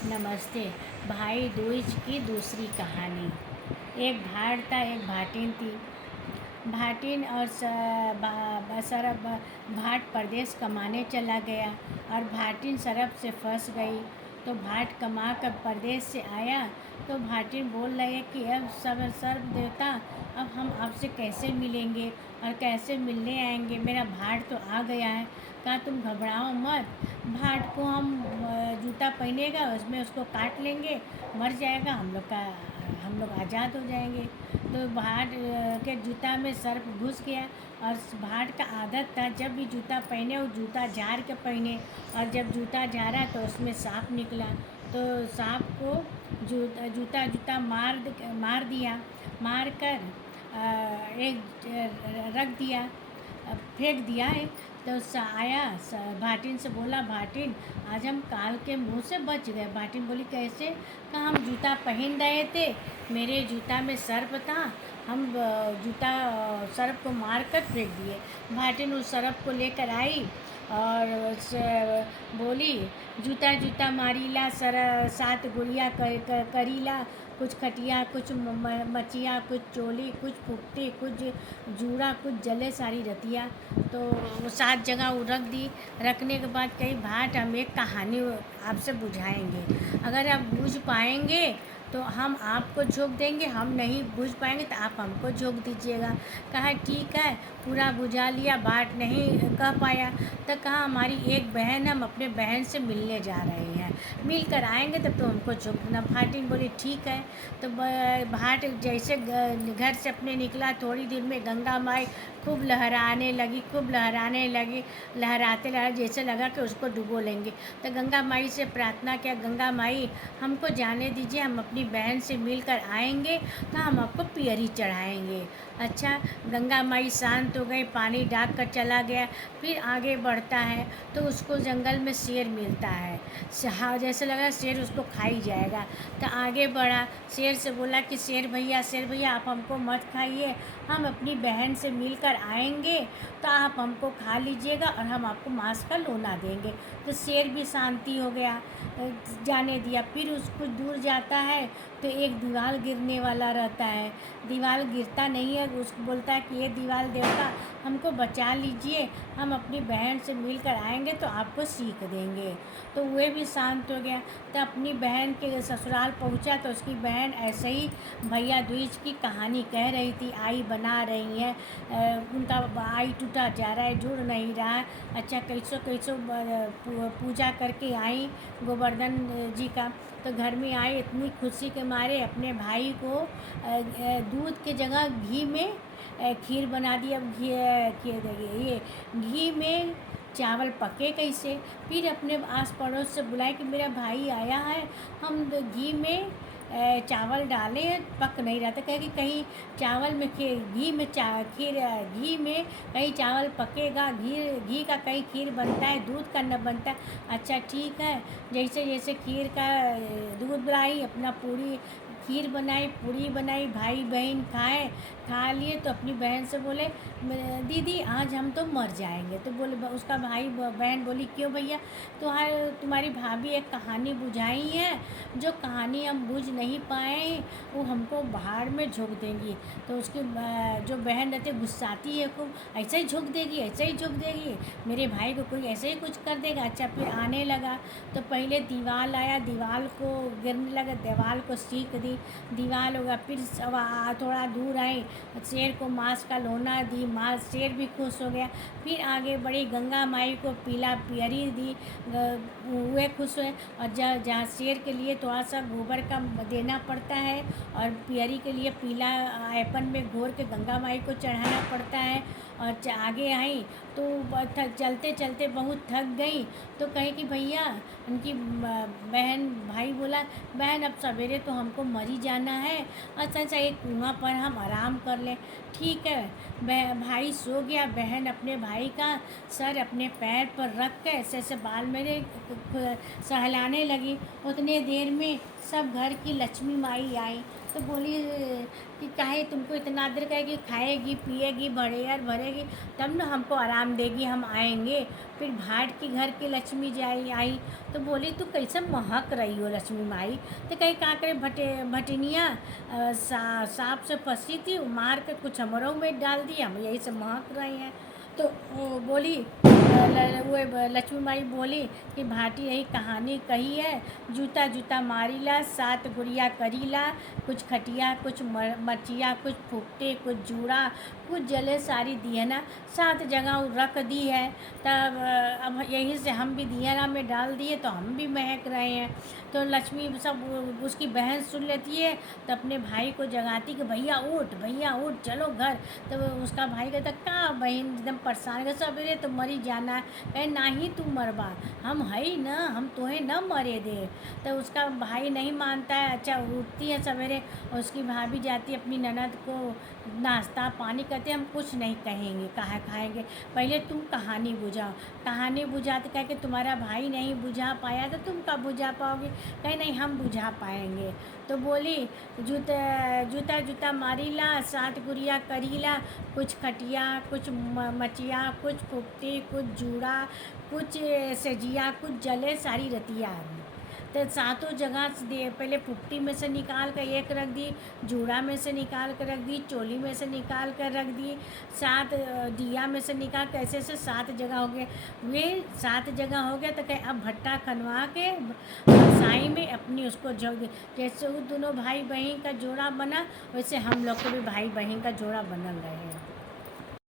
नमस्ते। भाई दूज की दूसरी कहानी। एक भाट था, एक भाटिन थी। भाटिन और भाट परदेश कमाने चला गया और भाटिन सरब से फंस गई। तो भाट कमा कर परदेश से आया तो भाटिन बोल रही कि अब सब सर्व देवता, अब हम आपसे कैसे मिलेंगे और कैसे मिलने आएंगे। मेरा भाट तो आ गया है। कहा तुम घबराओ मत, भाट को हम जूता पहनेगा उसमें उसको काट लेंगे, मर जाएगा, हम लोग आज़ाद हो जाएंगे। तो भाट के जूता में सर्प घुस गया और भाट का आदत था जब भी जूता पहने वो जूता झाड़ के पहने, और जब जूता झाड़ा तो उसमें सांप निकला। तो सांप को जूता जूता मार दिया। मार कर एक रख दिया, फेंक दिया है। तो आया भाटिन से बोला, भाटिन आज हम काल के मुंह से बच गए। भाटिन बोली कैसे? कहा हम जूता पहन रहे थे, मेरे जूता में सर्प था, हम जूता सर्प को मार कर फेंक दिए। भाटिन उस सर्प को लेकर आई और बोली, जूता जूता मारीला सात गुड़िया करीला, कुछ खटिया कुछ मचिया कुछ चोली कुछ फुकती कुछ जूड़ा कुछ जले सारी रतिया। तो वो 7 जगह वो रख दी। रखने के बाद कई भाट हम एक कहानी आपसे बुझाएंगे, अगर आप बुझ पाएंगे तो हम आपको झोंक देंगे, हम नहीं बुझ पाएंगे तो आप हमको झोंक दीजिएगा। कहा ठीक है, पूरा बुझा लिया। भाट नहीं कह पाया तो कहा हमारी एक बहन, हम अपने बहन से मिलने जा रहे हैं, मिल कर आएंगे तब तो हमको झोंक देना। भाटिन बोली ठीक है। तो भाट जैसे घर से अपने निकला, थोड़ी देर में गंगा माई खूब लहराने लगी, खूब लहराने लगी। लहराते लहराते जैसे लगा कि उसको डुबो लेंगे। तो गंगा माई से प्रार्थना किया, गंगा माई हमको जाने दीजिए, हम अपनी बहन से मिलकर आएंगे तो हम आपको पियरी चढ़ाएंगे। अच्छा, गंगा माई शांत हो गई, पानी डाक कर चला गया। फिर आगे बढ़ता है तो उसको जंगल में शेर मिलता है। जैसे लगा शेर उसको खा ही जाएगा। तो आगे बढ़ा, शेर से बोला कि शेर भैया आप हमको मत खाइए, हम अपनी बहन से मिलकर आएंगे तो आप हमको खा लीजिएगा और हम आपको मांस का लोना देंगे। तो शेर भी शांति हो गया, जाने दिया। फिर उसको दूर जाता है तो एक दीवार गिरने वाला रहता है। दीवार गिरता नहीं है, उसको बोलता है कि ये दीवार देवता हमको बचा लीजिए, हम अपनी बहन से मिलकर आएंगे तो आपको सीख देंगे। तो वह भी शांत हो गया। तो अपनी बहन के ससुराल पहुंचा तो उसकी बहन ऐसे ही भैया दूज की कहानी कह रही थी, आई बना रही हैं, उनका आई टूटा जा रहा है, जुड़ नहीं रहा है। अच्छा, कैसो कैसो पूजा करके आई गोवर्धन जी का। तो घर में आई, इतनी खुशी के मारे अपने भाई को दूध के जगह घी में खीर बना दी। अब ये घी में चावल पके कैसे? फिर अपने आस पड़ोस से बुलाए कि मेरा भाई आया है, हम घी में चावल डाले पक नहीं रहा था। कहे कि कहीं चावल में घी में घी में कहीं चावल पकेगा, घी का कहीं खीर बनता है, दूध का न बनता है। अच्छा ठीक है, जैसे जैसे खीर का दूध बनाई, अपना पूरी खीर बनाई, पूरी बनाई, भाई बहन खाए। खा लिए तो अपनी बहन से बोले, दीदी आज हम तो मर जाएंगे। तो बोले, उसका भाई बहन बोली क्यों भैया? तुम्हारी भाभी एक कहानी बुझाई है, जो कहानी हम बुझ नहीं पाए वो हमको बाहर में झोंक देंगी। तो उसकी जो बहन रहती है गुस्साती है खूब, ऐसे ही झोंक देगी, ऐसे ही झोंक देगी, मेरे भाई को कोई ऐसे ही कुछ कर देगा। अच्छा, फिर आने लगा तो पहले दीवाल आया, दीवाल को गिरने लगा, दीवाल को सीख दी, दीवाल होगा। फिर थोड़ा दूर आए, शेर को मांस का लोना दी, मांस, शेर भी खुश हो गया। फिर आगे बढ़ी, गंगा माई को पीला पियरी दी, हुए खुश हुए। और जहाँ शेर के लिए थोड़ा सा गोबर का देना पड़ता है और पियरी के लिए पीला ऐपन में घोर के गंगा माई को चढ़ाना पड़ता है। और आगे आई तो चलते चलते बहुत थक गई। तो कहे कि भैया, उनकी बहन, भाई बोला, बहन अब सवेरे तो हमको मर ही जाना है, अच्छा अच्छा एक कुआं पर हम आराम कर लें। ठीक है, भाई सो गया। बहन अपने भाई का सर अपने पैर पर रख के ऐसे ऐसे बाल मेरे सहलाने लगी। उतने देर में सब घर की लक्ष्मी माई आई तो बोली कि काहे तुमको इतना आदर कहेगी, खाएगी पिएगी बढ़ेयर भरेगी तब ना हमको आराम देगी, हम आएंगे। फिर भाट की घर की लक्ष्मी जाई आई तो बोली तू कैसे महक रही हो लक्ष्मी माई। तो कहीं का करे भटिनिया सांप से फंसी थी, मार कर कुछ हमरों में डाल दी, हम यही से महक रहे हैं। तो वो बोली वो लक्ष्मी माई बोली कि भाटी यही कहानी कही है, जूता जूता मारीला 7 गुड़िया करीला, कुछ खटिया कुछ मचिया कुछ फुकटे कुछ जूड़ा कुछ जले सारी दियना 7 जगह रख दी है। तब अब यहीं से हम भी दियना में डाल दिए तो हम भी महक रहे हैं। तो लक्ष्मी सब उसकी बहन सुन लेती है तो अपने भाई को जगाती कि भैया उठ चलो घर। तो उसका भाई कहता का बहन एकदम परेशान कर सवेरे तो मरी जाना है। कहे नहीं तू मरबा, हम है ही ना, हम तुम्हें न मरे दे। तो उसका भाई नहीं मानता है। अच्छा उठती है सवेरे और उसकी भाभी जाती है अपनी ननद को नाश्ता पानी करते, हम कुछ नहीं कहेंगे कहा खाएंगे, पहले तुम कहानी बुझाओ। कहानी बुझाते कह के तुम्हारा भाई नहीं बुझा पाया तो तुम कब बुझा पाओगे। कहे नहीं हम बुझा पाएंगे। तो बोली जूता जूता जूता मारीला 7 गुड़िया करीला, कुछ खटिया कुछ मचिया कुछ फुकटी कुछ जूड़ा कुछ सजिया कुछ जले सारी रतिया। तो 7 जगह से दे, पहले फुकटी में से निकाल कर एक रख दी, जूड़ा में से निकाल कर रख दी, चोली में से निकाल कर रख दी, 7 दिया में से निकाल कर ऐसे ऐसे 7 जगह हो गए। वे 7 जगह हो गया तो कहे अब भट्टा खनवा के साई में अपनी उसको जोड़ दे। जैसे वो दोनों भाई बहन का जोड़ा बना वैसे हम लोग को भी भाई बहन का जोड़ा बनल रहे।